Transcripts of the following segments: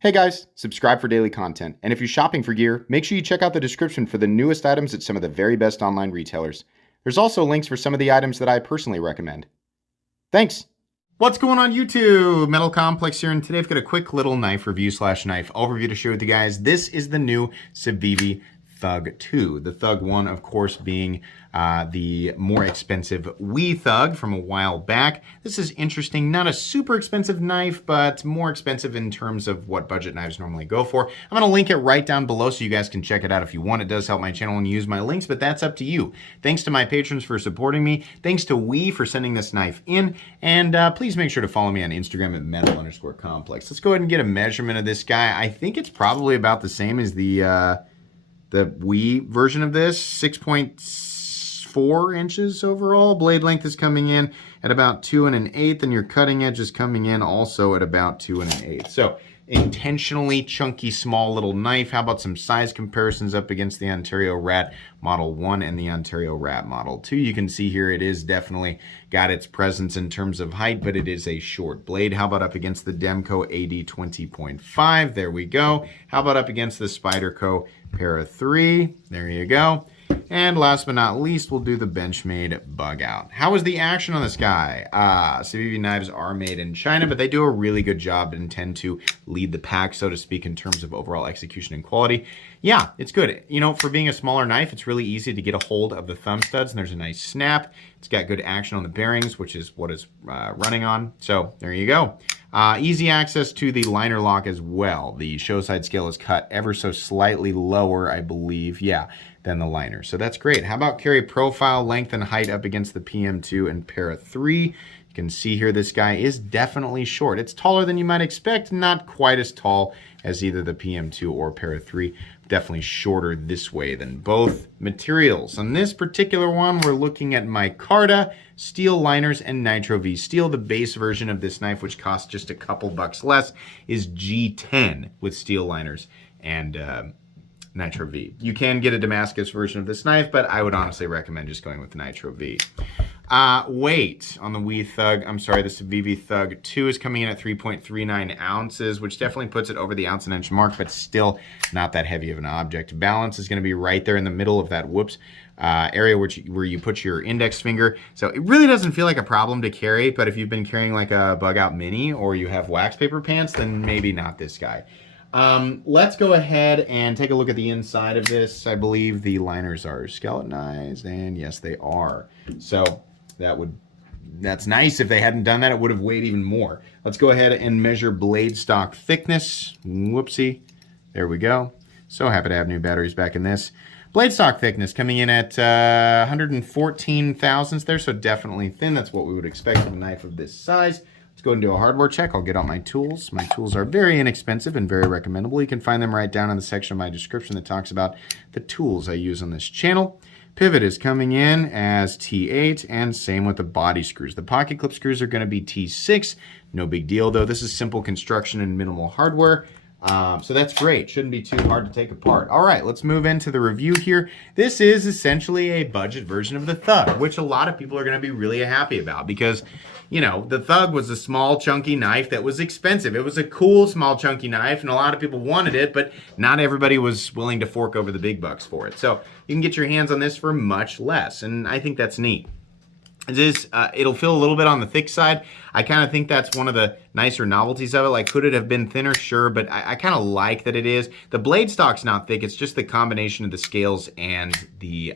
Hey guys, subscribe for daily content. And if you're shopping for gear, make sure you check out the description for the newest items at some of the very best online retailers. There's also links for some of the items that I personally recommend. Thanks! What's going on YouTube? Metal Complex here, and today I've got a quick little knife review slash knife overview to share with you guys. This is the new Civivi Thug 2. The Thug 1, of course, being the more expensive Wee Thug from a while back. This is interesting. Not a super expensive knife, but more expensive in terms of what budget knives normally go for. I'm going to link it right down below so you guys can check it out if you want. It does help my channel when you use my links, but that's up to you. Thanks to my patrons for supporting me. Thanks to Wee for sending this knife in. And please make sure to follow me on Instagram at metal_complex. Let's go ahead and get a measurement of this guy. I think it's probably about the same as the Wii version of this, 6.4 inches overall. Blade length is coming in at about 2 1/8, and your cutting edge is coming in also at about 2 1/8. So intentionally chunky, small little knife. How about some size comparisons up against the Ontario Rat Model 1 and the Ontario Rat Model 2? You can see here it is definitely got its presence in terms of height, but it is a short blade. How about up against the Demco AD 20.5? There we go. How about up against the Spyderco Para 3? There you go. And last but not least, we'll do the Benchmade Bug Out. How is the action on this guy? Civivi knives are made in China, but they do a really good job and tend to lead the pack, so to speak, in terms of overall execution and quality. Yeah, it's good. You know, for being a smaller knife, it's really easy to get a hold of the thumb studs, and there's a nice snap. It's got good action on the bearings, which is what it's running on. So there you go. Easy access to the liner lock as well. The show side scale is cut ever so slightly lower, I believe, than the liner. So that's great. How about carry profile, length, and height up against the PM2 and Para 3? You can see here this guy is definitely short. It's taller than you might expect, not quite as tall as either the PM2 or Para 3. Definitely shorter this way than both materials. On this particular one, we're looking at micarta, steel liners, and Nitro V steel. The base version of this knife, which costs just a couple bucks less, is G10 with steel liners and Nitro V. You can get a Damascus version of this knife, but I would honestly recommend just going with the Nitro V. Weight on the the Civivi Thug 2 is coming in at 3.39 ounces, which definitely puts it over the ounce and inch mark, but still not that heavy of an object. Balance is going to be right there in the middle of that area where you put your index finger. So it really doesn't feel like a problem to carry, but if you've been carrying like a Bug Out Mini or you have wax paper pants, then maybe not this guy. Let's go ahead and take a look at the inside of this. I believe the liners are skeletonized, and yes, they are. So that's nice. If they hadn't done that, it would have weighed even more. Let's go ahead and measure blade stock thickness. Whoopsie. There we go. So happy to have new batteries back in this. Blade stock thickness coming in at 114 thousandths there, so definitely thin. That's what we would expect from a knife of this size. Let's go and do a hardware check. I'll get out my tools. My tools are very inexpensive and very recommendable. You can find them right down in the section of my description that talks about the tools I use on this channel. Pivot is coming in as T8, and same with the body screws. The pocket clip screws are going to be T6. No big deal, though. This is simple construction and minimal hardware. So that's great. Shouldn't be too hard to take apart. All right, let's move into the review here. This is essentially a budget version of the Thug, which a lot of people are going to be really happy about because, you know, the Thug was a small, chunky knife that was expensive. It was a cool, small, chunky knife, and a lot of people wanted it, but not everybody was willing to fork over the big bucks for it. So you can get your hands on this for much less, and I think that's neat. It'll feel a little bit on the thick side. I kind of think that's one of the nicer novelties of it. Like, could it have been thinner? Sure, but I kind of like that it is. The blade stock's not thick. It's just the combination of the scales and the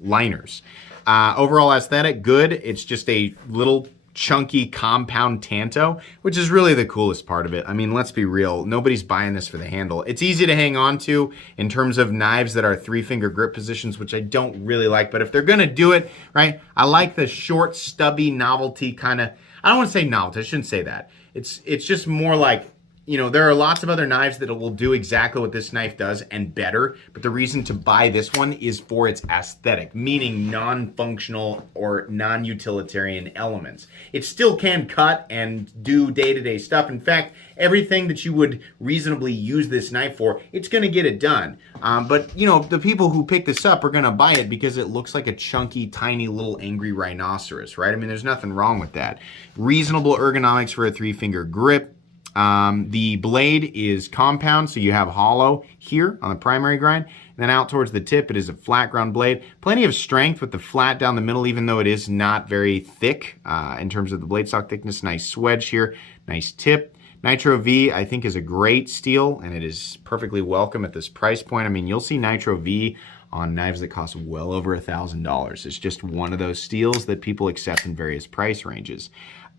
liners. Overall aesthetic, good. It's just a little chunky compound tanto, which is really the coolest part of it. I mean, let's be real. Nobody's buying this for the handle. It's easy to hang on to in terms of knives that are 3-finger grip positions, which I don't really like. But if they're going to do it, right, I like the short, stubby novelty kind of, I don't want to say novelty. I shouldn't say that. It's just more like, you know, there are lots of other knives that will do exactly what this knife does and better, but the reason to buy this one is for its aesthetic, meaning non-functional or non-utilitarian elements. It still can cut and do day-to-day stuff. In fact, everything that you would reasonably use this knife for, it's going to get it done. But, you know, the people who pick this up are going to buy it because it looks like a chunky, tiny little angry rhinoceros, right? I mean, there's nothing wrong with that. Reasonable ergonomics for a 3-finger grip. The blade is compound, so you have hollow here on the primary grind. And then out towards the tip, it is a flat ground blade. Plenty of strength with the flat down the middle, even though it is not very thick in terms of the blade stock thickness. Nice swedge here, nice tip. Nitro V, I think, is a great steel, and it is perfectly welcome at this price point. I mean, you'll see Nitro V on knives that cost well over $1,000. It's just one of those steels that people accept in various price ranges.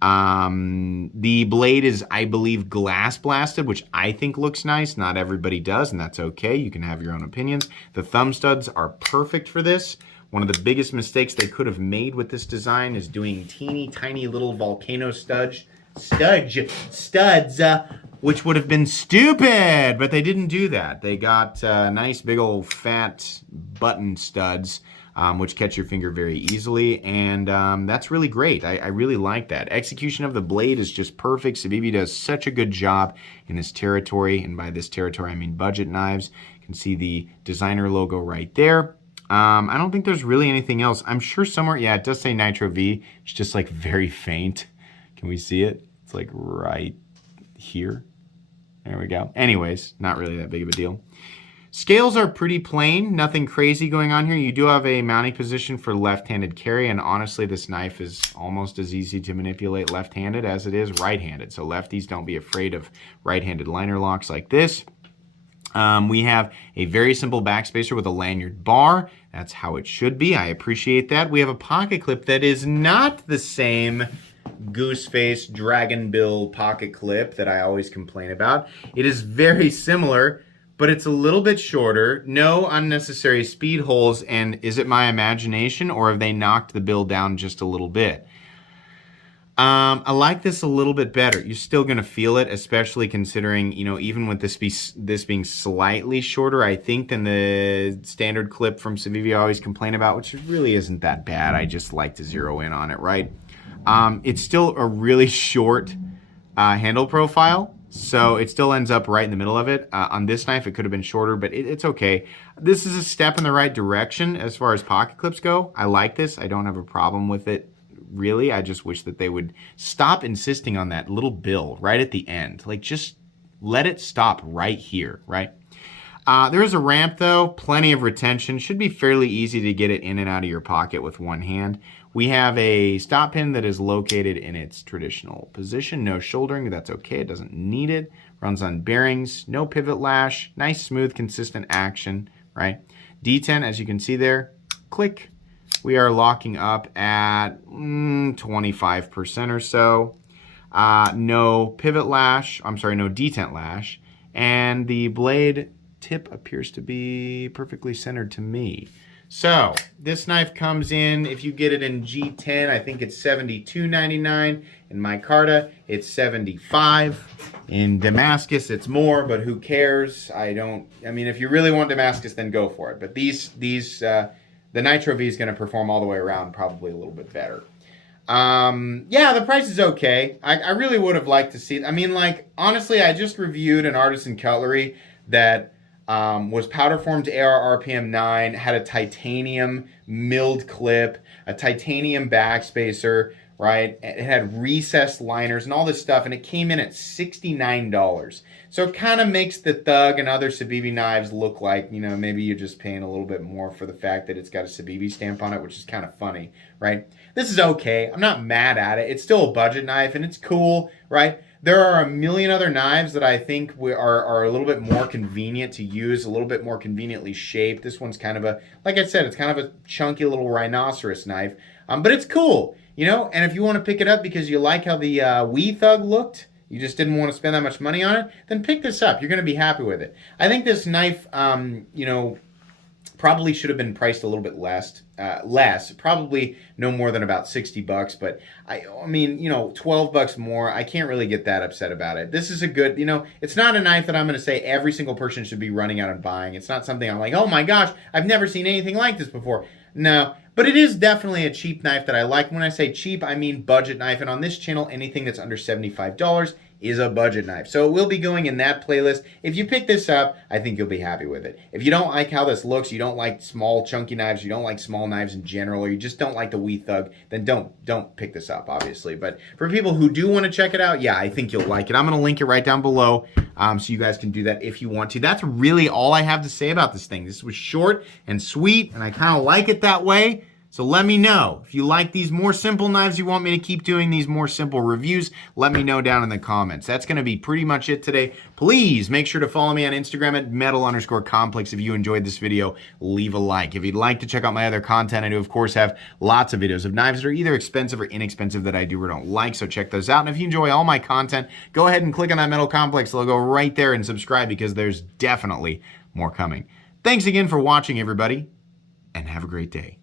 The blade is, I believe, glass blasted, which I think looks nice. Not everybody does, and that's okay. You can have your own opinions. The thumb studs are perfect for this. One of the biggest mistakes they could have made with this design is doing teeny tiny little volcano studs, which would have been stupid, but they didn't do that. They got nice big old fat button studs, which catch your finger very easily, and that's really great. I really like that. Execution of the blade is just perfect. Civivi does such a good job in this territory, and by this territory I mean budget knives. You can see the designer logo right there. I don't think there's really anything else. I'm sure somewhere, yeah, it does say Nitro V. It's just like very faint. Can we see it? It's like right here. There we go. Anyways, not really that big of a deal. Scales are pretty plain, nothing crazy going on here. You do have a mounting position for left-handed carry, and honestly, this knife is almost as easy to manipulate left-handed as it is right-handed. So lefties, don't be afraid of right-handed liner locks like this. We have a very simple backspacer with a lanyard bar. That's how it should be. I appreciate that. We have a pocket clip that is not the same goose face dragon bill pocket clip that I always complain about. It is very similar, but it's a little bit shorter. No unnecessary speed holes. And is it my imagination, or have they knocked the bill down just a little bit? I like this a little bit better. You're still going to feel it, especially considering, you know, even with this being slightly shorter, I think, than the standard clip from Civivi I always complain about, which really isn't that bad. I just like to zero in on it, right? It's still a really short handle profile, so it still ends up right in the middle of it. On this knife, it could have been shorter, but it's okay. This is a step in the right direction as far as pocket clips go. I like this. I don't have a problem with it. Really, I just wish that they would stop insisting on that little bill right at the end. Like, just let it stop right here, right? There is a ramp, though. Plenty of retention. Should be fairly easy to get it in and out of your pocket with one hand. We have a stop pin that is located in its traditional position. No shouldering. That's okay. It doesn't need it. Runs on bearings. No pivot lash. Nice, smooth, consistent action, right? D10, as you can see there, click. We are locking up at 25% or so. No pivot lash. I'm sorry, no detent lash. And the blade tip appears to be perfectly centered to me. So this knife comes in, if you get it in G10, I think it's $72.99. In micarta, it's $75. In Damascus, it's more, but who cares? I mean, if you really want Damascus, then go for it. But the Nitro V is going to perform all the way around, probably a little bit better. Yeah, the price is okay. I really would have liked to see it. I mean, like, honestly, I just reviewed an Artisan Cutlery that was powder formed AR RPM 9, had a titanium milled clip, a titanium backspacer, right? It had recessed liners and all this stuff, and it came in at $69. So it kind of makes the Thug and other Civivi knives look like, you know, maybe you're just paying a little bit more for the fact that it's got a Civivi stamp on it, which is kind of funny, right? This is okay. I'm not mad at it. It's still a budget knife, and it's cool, right? There are a million other knives that I think are a little bit more convenient to use, a little bit more conveniently shaped. This one's kind of a, like I said, it's kind of a chunky little rhinoceros knife, but it's cool, you know? And if you want to pick it up because you like how the Civivi Thug looked, you just didn't want to spend that much money on it, then pick this up. You're going to be happy with it. I think this knife, you know, probably should have been priced a little bit less, probably no more than about $60, but I mean, you know, $12 more, I can't really get that upset about it. This is a good, you know, it's not a knife that I'm going to say every single person should be running out and buying. It's not something I'm like, oh my gosh, I've never seen anything like this before. No, but it is definitely a cheap knife that I like. When I say cheap, I mean budget knife, and on this channel, anything that's under $75 is a budget knife. So it will be going in that playlist. If you pick this up, I think you'll be happy with it. If you don't like how this looks, you don't like small chunky knives, you don't like small knives in general, or you just don't like the Civivi Thug, then don't pick this up, obviously. But for people who do want to check it out, yeah, I think you'll like it. I'm going to link it right down below so you guys can do that if you want to. That's really all I have to say about this thing. This was short and sweet, and I kind of like it that way. So let me know. If you like these more simple knives, you want me to keep doing these more simple reviews, let me know down in the comments. That's going to be pretty much it today. Please make sure to follow me on Instagram at metal_complex. If you enjoyed this video, leave a like. If you'd like to check out my other content, I do, of course, have lots of videos of knives that are either expensive or inexpensive that I do or don't like, so check those out. And if you enjoy all my content, go ahead and click on that Metal Complex logo right there and subscribe, because there's definitely more coming. Thanks again for watching, everybody, and have a great day.